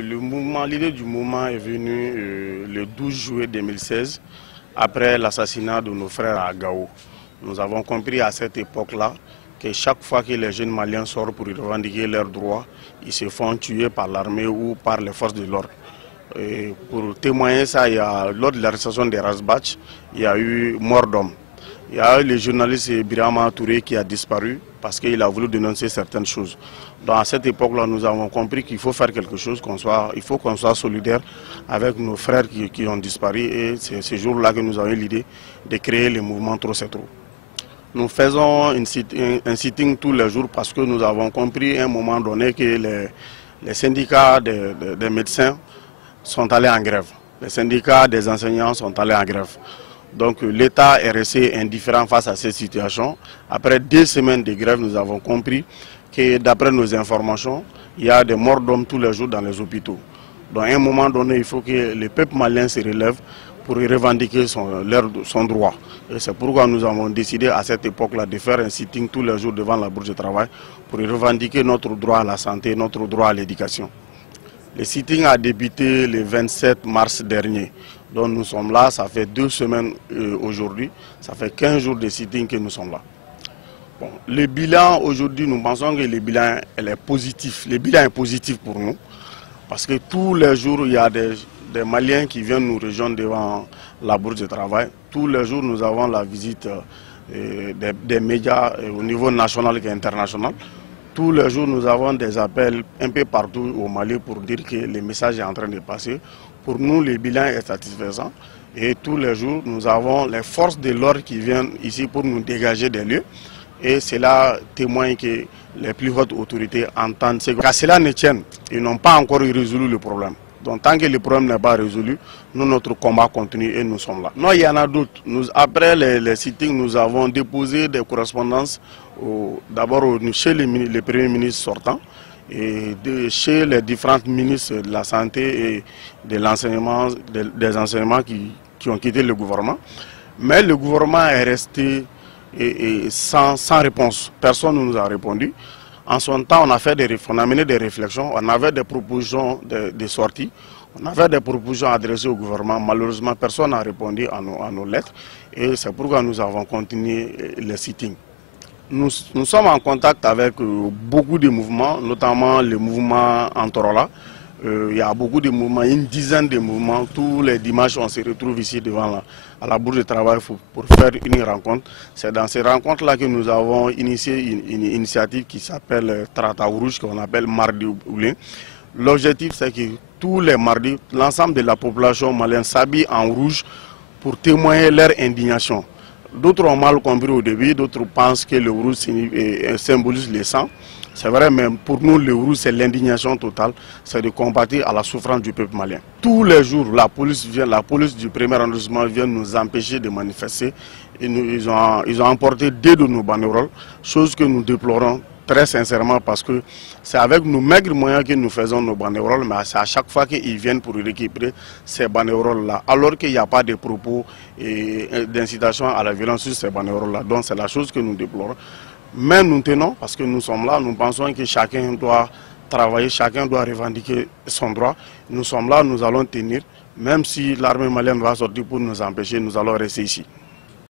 L'idée du mouvement est venue le 12 juillet 2016, après l'assassinat de nos frères à Gao. Nous avons compris à cette époque-là que chaque fois que les jeunes Maliens sortent pour revendiquer leurs droits, ils se font tuer par l'armée ou par les forces de l'ordre. Pour témoigner ça, lors de l'arrestation des Rasbach, il y a eu mort d'homme. Il y a eu le journaliste Birama Touré qui a disparu parce qu'il a voulu dénoncer certaines choses. Donc à cette époque-là, nous avons compris qu'il faut faire quelque chose, il faut qu'on soit solidaire avec nos frères qui ont disparu. Et c'est ce jour-là que nous avons eu l'idée de créer le mouvement Trop c'est trop. Nous faisons un sitting tous les jours parce que nous avons compris à un moment donné que les syndicats des médecins sont allés en grève. Les syndicats des enseignants sont allés en grève. Donc l'État est resté indifférent face à cette situation. Après 2 semaines de grève, nous avons compris que d'après nos informations, il y a des morts d'hommes tous les jours dans les hôpitaux. Donc à un moment donné, il faut que le peuple malien se relève pour revendiquer son droit. Et c'est pourquoi nous avons décidé à cette époque-là de faire un sitting tous les jours devant la bourse de travail pour revendiquer notre droit à la santé, notre droit à l'éducation. Le sitting a débuté le 27 mars dernier. Donc nous sommes là, ça fait 2 semaines aujourd'hui, ça fait 15 jours de sitting que nous sommes là. Bon, le bilan aujourd'hui, nous pensons que le bilan est positif. Le bilan est positif pour nous parce que tous les jours, il y a des Maliens qui viennent nous rejoindre devant la bourse de travail. Tous les jours, nous avons la visite des médias au niveau national et international. Tous les jours, nous avons des appels un peu partout au Mali pour dire que le message est en train de passer. Pour nous, le bilan est satisfaisant. Et tous les jours, nous avons les forces de l'ordre qui viennent ici pour nous dégager des lieux. Et cela témoigne que les plus hautes autorités entendent ce qu'à cela ne tienne. Ils n'ont pas encore résolu le problème. Donc tant que le problème n'est pas résolu, notre combat continue et nous sommes là. Non, il y en a d'autres. Après les sittings, nous avons déposé des correspondances d'abord chez le Premier ministre sortant et chez les différents ministres de la Santé et de l'enseignement, des enseignements qui ont quitté le gouvernement. Mais le gouvernement est resté sans réponse. Personne ne nous a répondu. En son temps, on a mené des réflexions, on avait des propositions de sortie, on avait des propositions adressées au gouvernement. Malheureusement, personne n'a répondu à nos lettres et c'est pourquoi nous avons continué les sittings. Nous sommes en contact avec beaucoup de mouvements, notamment le mouvement Antorola. Il y a beaucoup de mouvements, une dizaine de mouvements. Tous les dimanches, on se retrouve ici devant à la bourse de travail pour faire une rencontre. C'est dans ces rencontres-là que nous avons initié une initiative qui s'appelle Trata Rouge, qu'on appelle Mardi Oulin. L'objectif, c'est que tous les mardis, l'ensemble de la population malienne s'habille en rouge pour témoigner leur indignation. D'autres ont mal compris au début, d'autres pensent que le rouge symbolise le sang. C'est vrai, mais pour nous, le rouge, c'est l'indignation totale, c'est de combattre à la souffrance du peuple malien. Tous les jours, la police du premier arrondissement vient nous empêcher de manifester. Et ils ont emporté 2 de nos banderoles, chose que nous déplorons très sincèrement parce que c'est avec nos maigres moyens que nous faisons nos banderoles, mais c'est à chaque fois qu'ils viennent pour récupérer ces banderoles-là, alors qu'il n'y a pas de propos d'incitation à la violence sur ces banderoles-là. Donc c'est la chose que nous déplorons. Mais nous tenons, parce que nous sommes là, nous pensons que chacun doit travailler, chacun doit revendiquer son droit. Nous sommes là, nous allons tenir, même si l'armée malienne va sortir pour nous empêcher, nous allons rester ici.